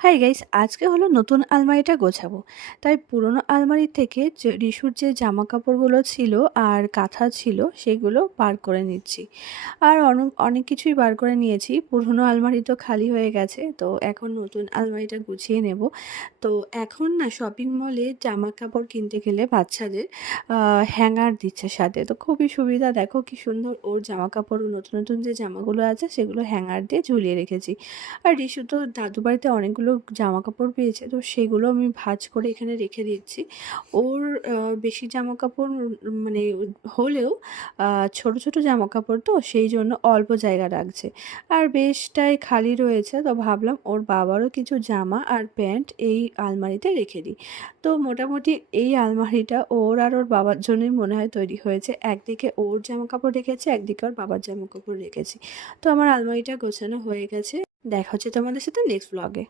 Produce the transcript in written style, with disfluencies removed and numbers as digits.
Hi guys, আজকে হলো নতুন আলমারিটা গোছাবো। তাই পুরোনো আলমারি থেকে যে রিশুর যে জামা কাপড়গুলো ছিল আর কাঁথা ছিল সেগুলো বার করে নিচ্ছি। আর অনেক কিছুই বার করে নিয়েছি। পুরোনো আলমারি তো খালি হয়ে গেছে, তো এখন নতুন আলমারিটা গুছিয়ে নেব। তো এখন না শপিং মলে জামা কাপড় কিনতে গেলে বাচ্চাদের হ্যাঙ্গার দিচ্ছে সাথে, তো খুবই সুবিধা। দেখো কি সুন্দর ওর জামা কাপড়, নতুন নতুন যে জামাগুলো আছে সেগুলো হ্যাঙ্গার দিয়ে ঝুলিয়ে রেখেছি। আর রিশু তো দাদু বাড়িতে অনেকগুলো জামা কাপড় পেয়েছে, তো সেগুলো আমি ভাঁজ করে এখানে রেখে দিচ্ছি। ওর বেশি জামা কাপড় মানে হলেও ছোট ছোট জামা কাপড়, তো সেই জন্য অল্প জায়গা রাখছে। আর বেশটাই খালি রয়েছে, তো ভাবলাম ওর বাবারও কিছু জামা আর প্যান্ট এই আলমারিতে রেখে দিই। তো মোটামুটি এই আলমারিটা ওর আর ওর বাবার জন্যই মনে হয় তৈরি হয়েছে। একদিকে ওর জামা কাপড় রেখেছে, একদিকে ওর বাবার জামা কাপড় রেখেছি। তো আমার আলমারিটা গোছানো হয়ে গেছে। দেখা হচ্ছে তোমাদের সাথে নেক্সট ব্লগে।